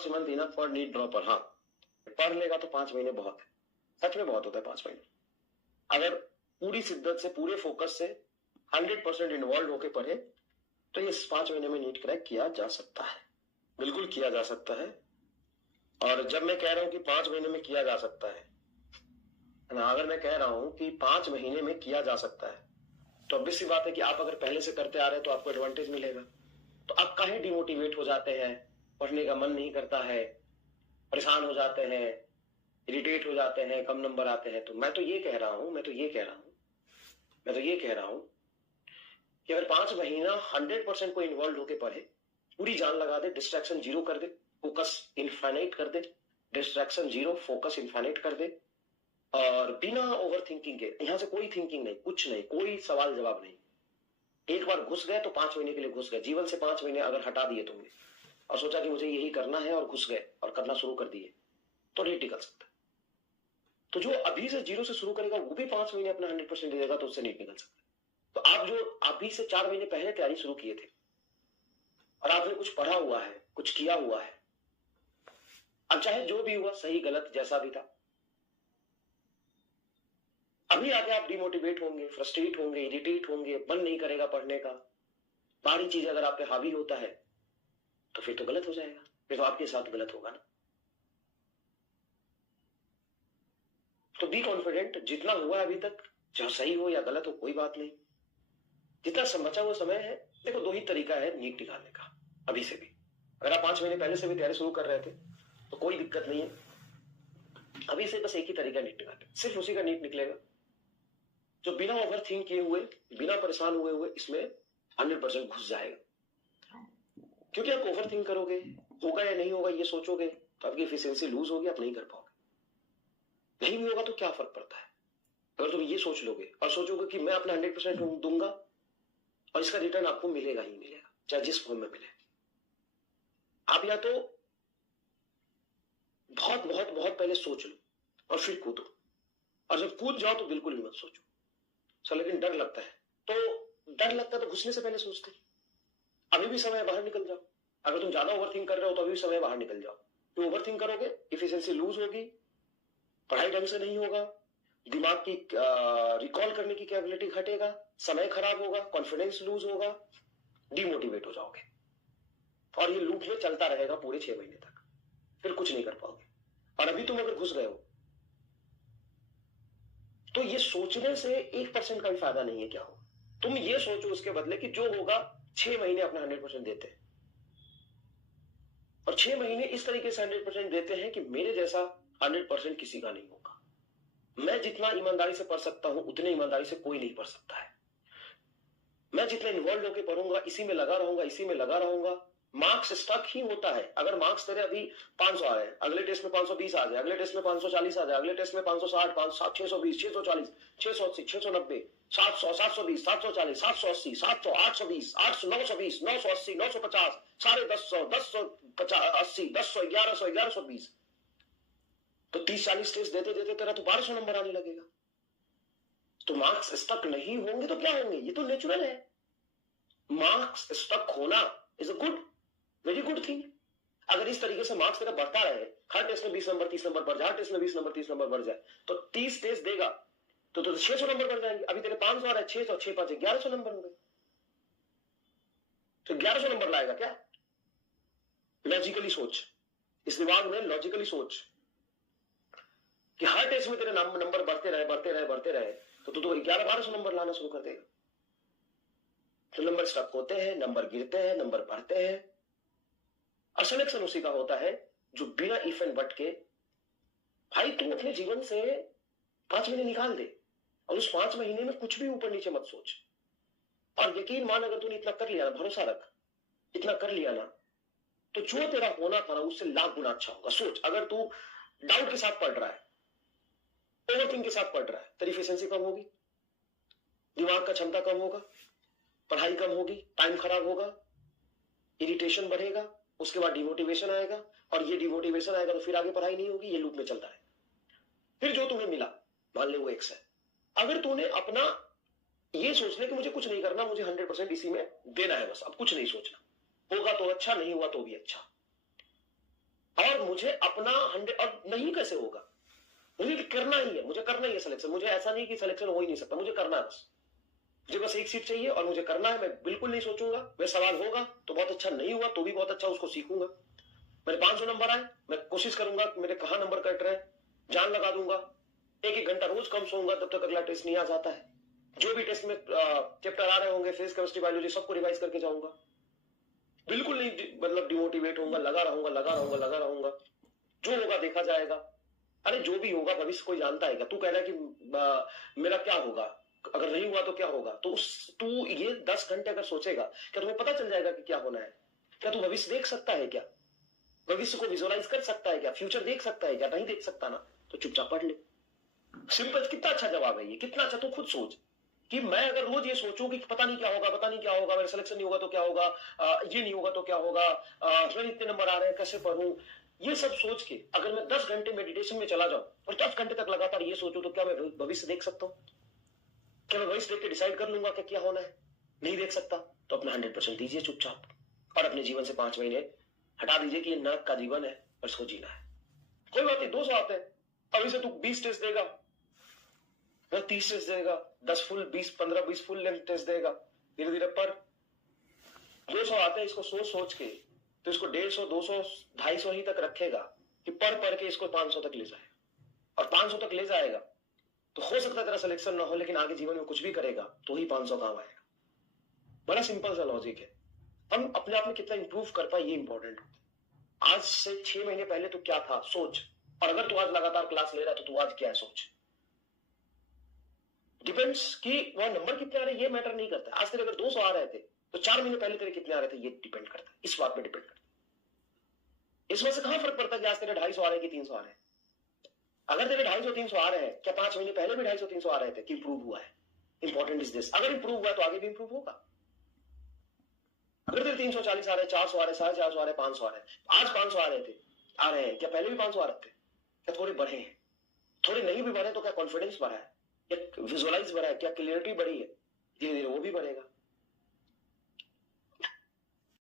once a month enough for need dropper। हाँ, पढ़ लेगा तो 5 महीने बहुत है, सच में बहुत होता है 5 महीने। अगर पूरी शिद्दत से, पूरे फोकस से 100% इन्वॉल्व होके पढ़े तो ये 5 महीने में नीट क्रैक किया जा सकता है, बिल्कुल किया जा सकता है। और जब मैं कह रहा हूं कि 5 महीने में किया जा सकता है ना, अगर मैं कह रहा हूं कि 5 महीने में किया जा सकता है, तो ऑब्वियस सी बात है कि आप अगर पहले से करते आ रहे हैं तो आपको एडवांटेज मिलेगा। तो आप काहे डिमोटिवेट हो जाते हैं, पढ़ने का मन नहीं करता है, परेशान हो जाते हैं, इरिटेट हो जाते हैं, कम नंबर आते हैं। तो मैं तो ये कह रहा हूं कि अगर 5 महीना 100% को इन्वॉल्व होकर पढ़े, पूरी जान लगा दे, डिस्ट्रैक्शन जीरो कर दे, फोकस इनफाइनाइट कर दे, डिस्ट्रैक्शन जीरो, फोकस इनफाइनाइट कर दे, और बिना ओवर थिंकिंग के, यहां से कोई थिंकिंग नहीं, कुछ नहीं, कोई सवाल जवाब नहीं, एक बार घुस गए तो 5 महीने के लिए घुस गए। जीवन से 5 महीने अगर हटा दिए तुमने और सोचा कि मुझे यही करना है और घुस गए और करना शुरू कर दिए, तो नीट निकल सकता है। तो जो अभी से जीरो से शुरू करेगा वो भी 5 महीने अपना 100% दे देगा तो उससे नीट निकल सकता है। तो आप जो अभी से 4 महीने पहले तैयारी शुरू किए थे और आपने कुछ पढ़ा हुआ है, कुछ किया हुआ है, अब चाहे जो भी हुआ, सही गलत जैसा भी था, अभी आगे आप डिमोटिवेट होंगे, फ्रस्ट्रेट होंगे, इरिटेट होंगे, मन नहीं करेगा पढ़ने का, बाहरी चीज अगर आप पे हावी होता है तो फिर तो गलत हो जाएगा, फिर तो आपके साथ गलत होगा ना। तो बी कॉन्फिडेंट, जितना हुआ है अभी तक, चाहे सही हो या गलत हो कोई बात नहीं, जितना बचा हुआ समय है। देखो 2 ही तरीका है नीट निकालने का अभी से भी। अगर आप 5 महीने पहले से भी तैयारी शुरू कर रहे थे तो कोई दिक्कत नहीं है, अभी से बस एक ही तरीका नीट निकालने, सिर्फ उसी का नीट निकलेगा जो बिना ओवर थिंक किए हुए, बिना परेशान हुए इसमें 100% घुस जाएगा। क्योंकि आप ओवर थिंक करोगे, होगा या नहीं होगा ये सोचोगे, तो आपकी एफिशिएंसी लूज होगी, आप नहीं कर पाओगे। नहीं भी होगा तो क्या फर्क पड़ता है, अगर तुम ये सोच लोगे और सोचोगे कि मैं अपना 100% दूंगा और इसका रिटर्न आपको मिलेगा ही मिलेगा, चाहे जिस फॉर्म में मिले। आप या तो बहुत बहुत बहुत पहले सोच लो और फिर कूदो, और जब कूद जाओ तो बिल्कुल भी मत सोचो। लेकिन डर लगता है, तो घुसने से पहले सोचते, अभी भी समय बाहर निकल जाओ। अगर तुम ज्यादा ओवरथिंक कर रहे हो तो अभी भी समय बाहर निकल जाओ। तो ओवरथिंक करोगे, एफिशिएंसी लूज होगी, पढ़ाई ढंग से नहीं होगा, दिमाग की रिकॉल करने की कैपेबिलिटी घटेगा, समय खराब होगा, कॉन्फिडेंस लूज होगा, डिमोटिवेट हो जाओगे, और ये लूप में चलता रहेगा पूरे 6 महीने तक, फिर कुछ नहीं कर पाओगे। और अभी तुम अगर घुस गए हो तो ये सोचने से 1% का भी फायदा नहीं है। क्या हो, तुम ये सोचो उसके बदले कि जो होगा 6 महीने अपना 100% देते हैं, और 6 महीने इस तरीके से 100% देते हैं कि मेरे जैसा 100% किसी का नहीं होगा। मैं जितना ईमानदारी से पढ़ सकता हूं उतने ईमानदारी से कोई नहीं पढ़ सकता है। मैं जितना इन्वॉल्व होकर पढ़ूंगा, इसी में लगा रहूंगा, मार्क्स स्टक ही होता है। अगर मार्क्स तेरे अभी 500 आ रहे हैं, अगले टेस्ट में 520 आ जाए, अगले टेस्ट में 540 आ जाए, अगले टेस्ट में 560, 560, 620, 640, 680, 690, 700, 720, 740, 780, 700, 820, 800, 920, 980, 950, 950, 1080, 1000, 1100, 1120, तो 30-40 टेस्ट देते देते तेरा तो 1200 नंबर आने लगेगा। तो मार्क्स स्टक नहीं होंगे तो क्या होंगे, ये तो नेचुरल है। मार्क्स स्टक होना is a good, very good thing. अगर इस तरीके से मार्क्स तेरा बढ़ता रहे, हर टेस्ट में 20 नंबर 30 नंबर बढ़ जाए, हर टेस्ट में 20 नंबर 30 नंबर बढ़ जाए, तो 30 टेस्ट देगा तो 600 नंबर बढ़ जाएंगे। अभी तेरे 500 आ रहा है, 600, 6 5 1100 नंबर होंगे, तो 1100 नंबर लाएगा क्या? लॉजिकली सोच, इस दिमाग में लॉजिकली सोच कि हर टेस्ट में तेरे नंबर बढ़ते रहे तो तू तो 1100-1200 नंबर लाना शुरू कर देगा। तो नंबर स्टक होते हैं, नंबर गिरते हैं, नंबर बढ़ते हैं, और सिलेक्शन उसी का होता है जो बिना इफ एंड बट के, भाई तुम अपने जीवन से 5 महीने निकाल दे और उस 5 महीने में कुछ भी ऊपर नीचे मत सोच, और यकीन मान अगर तूने इतना कर लिया ना, भरोसा रख, इतना कर लिया ना, तो जो तेरा होना था ना उससे लाख गुना अच्छा होगा। सोच, अगर तू डाउट के साथ पढ़ रहा है, ओवरथिंक के साथ पढ़ रहा है, तेरी एफिशिएंसी कम होगी, दिमाग का क्षमता कम होगा, पढ़ाई कम होगी, टाइम खराब होगा, इरिटेशन बढ़ेगा, उसके बाद डिमोटिवेशन आएगा, और ये डिमोटिवेशन आएगा तो फिर आगे पढ़ाई नहीं होगी, ये लूप में चलता है। फिर जो तुम्हें मिला, मान ले वो एक्स है, अगर तूने अपना ये सोच ले कि मुझे कुछ नहीं करना, मुझे 100% इसी में देना है, बस अब कुछ नहीं सोचना, होगा तो अच्छा, नहीं हुआ तो भी अच्छा, मुझे अपना 100 और नहीं कैसे होगा, मुझे करना ही है, मुझे करना ही है सिलेक्शन। मुझे ऐसा नहीं कि सिलेक्शन हो ही नहीं सकता, मुझे करना है बस। मुझे बस एक सीट चाहिए और मुझे करना है। मैं बिल्कुल नहीं सोचूंगा, मेरा सवाल होगा तो बहुत अच्छा, नहीं हुआ तो भी बहुत अच्छा, उसको सीखूंगा। मेरे 500 नंबर आए, मैं कोशिश करूंगा कि मेरे कहां नंबर कट रहे, जान लगा दूंगा। एक घंटा रोज कम सोऊंगा तब तक अगला टेस्ट नहीं आ जाता है। जो भी टेस्ट में चैप्टर आ रहे होंगे, फिजिक्स केमिस्ट्री बायोलॉजी, सबको रिवाइज करके जाऊंगा। बिल्कुल नहीं मतलब डिमोटिवेट होऊंगा, लगा रहूंगा। जो होगा देखा जाएगा। अरे जो भी होगा भविष्य कोई जानता है क्या? तू कह रहा है कि मेरा क्या होगा, अगर नहीं हुआ तो क्या होगा? तो तू ये 10 घंटे अगर सोचेगा, क्या तुम्हें पता चल जाएगा कि क्या होना है? क्या तू भविष्य देख सकता है क्या? भविष्य को विजुअलाइज कर सकता है क्या? फ्यूचर देख सकता है क्या? नहीं देख सकता ना, तो चुपचाप पढ़ ले। सिंपल। कितना अच्छा जवाब है ये, कितना अच्छा। तू खुद सोच कि मैं अगर रोज ये सोचूं कि पता नहीं क्या होगा, मेरा सिलेक्शन नहीं होगा तो क्या होगा, ये नहीं होगा तो क्या होगा, मेरे इतने नंबर आ रहे हैं, कैसे पढ़ूं, ये सब सोच के अगर मैं 10 घंटे मेडिटेशन में चला जाऊं और 10 घंटे तक लगातार ये सोचूं, तो क्या मैं भविष्य देख सकता हूं? क्या मैं भविष्य देख के डिसाइड कर लूंगा कि क्या होना है? नहीं देख सकता। तो अपना 100% दीजिए चुपचाप और अपने जीवन से 5 महीने हटा दीजिए कि ये नरक का जीवन है और इसको जीना है। कोई बात नहीं, 200 आते हैं, अभी से तू 20 टेस्ट देगा, 30 टेस्ट देगा, 10 फुल, 20, 15, 20 फुल लेंथ टेस्ट देगा, धीरे धीरे पर 200 आते हैं। इसको सोच सोच के तो इसको 150, 200, 250 ही तक रखेगा कि पढ़ के इसको 500 तक ले जाए। और 500 तक ले जाएगा तो हो सकता है तेरा सिलेक्शन ना हो, लेकिन आगे जीवन में कुछ भी करेगा तो ही 500 काम आएगा। बड़ा सिंपल सा लॉजिक है। हम अपने आप में कितना इंप्रूव कर पाए ये इंपॉर्टेंट। आज से 6 महीने पहले तू क्या था सोच, और अगर तू आज लगातार क्लास ले रहा है तो तू आज क्या है सोच। डिपेंड्स कि वहां नंबर कितने आ रहे हैं ये मैटर नहीं करता। आज तेरे अगर 200 आ रहे थे तो 4 महीने पहले तेरे कितने आ रहे थे ये डिपेंड करता है, इस बात पे डिपेंड करता है। इसमें से कहां फर्क पड़ता है कि आज तेरे 250 आ रहे हैं कि 300 आ रहे हैं? अगर तेरे 250, 300 आ रहे हैं, क्या 5 महीने पहले भी 250, 300 आ रहे थे कि इंप्रूव हुआ है? Important is this. अगर इंप्रूव हुआ है तो आगे भी इंप्रूव होगा। अगर तेरे 340 आ रहे हैं, 400 आ रहे हैं, 450 आ रहे हैं, 500 आ रहे हैं, आज 500 आ रहे हैं, क्या पहले भी 500 आ रहे थे? क्या थोड़े बढ़े हैं? थोड़े नहीं भी बढ़े तो क्या कॉन्फिडेंस बढ़ा है, क्या विजुअलाइज बढ़ा है, क्या क्लियरिटी बढ़ी है? धीरे धीरे वो भी बढ़ेगा।